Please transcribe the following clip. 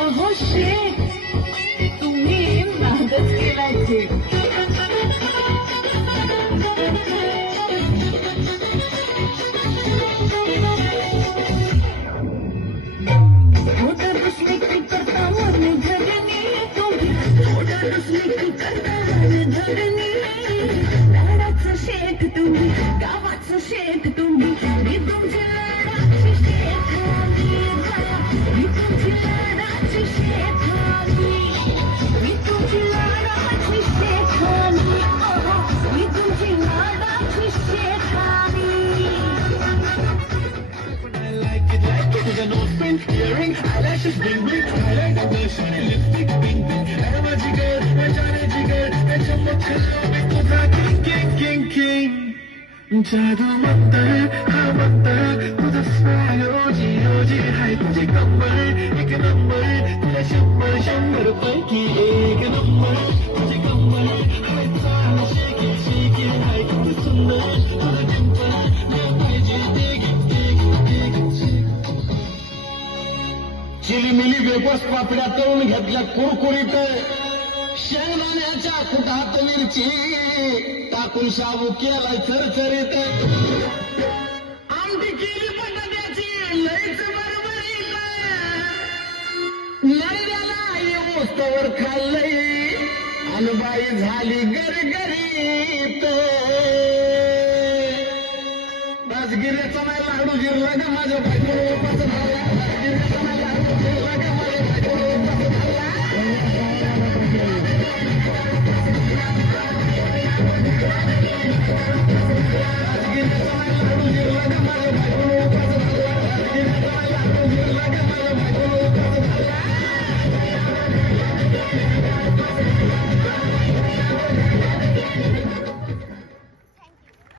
अहो शेठ, तुम्ही नादच केलायचे. लाडाचं शेठ तुम्ही, गावाचं शेठ तुम्ही, मी तुमची लाडाची शेठानी, मी तुमची लाडाची शेठानी, मी तुमची लाडाची शेठानी, मी तुमची लाडाची शेठानी. I like it with a nose pin, earring, eyelashes, bling bling, highlight, blush, lipstick, pink pink, and my jigger, my Johnny jigger, and some more chill, make me cry, king king king king. जादू मंतर, हाँ मंतर, तुझा smile ओजी ओजी, हाय तुझे कमर, एक number, तुझा शंभर शंभर पैकी एक नंबर, तुझे कमर, हाय चाल शेकी शेकी, हाय किती सुंदर, तुझा डिंपल, मैं पाहिजे देगी देगी देगी. चिलीमिली वेगळ्याच पापड्या तळून घेतल्या कुरकुरीत, शेंगदाण्याच्या कुटात मिरची टाकून शाबू केलाय चरचरीत, आमटी केली बटाट्याची लईच बरबरीत, नरड्याला येऊस्तवर खाल्लंय आणि बाई झाली गरगरीत. राजगिऱ्याचा नाही लाडू जिरला का माझ्या बायकोला उपास झाला, राजगिऱ्याचा नाही लाडू जिरला का माझ्या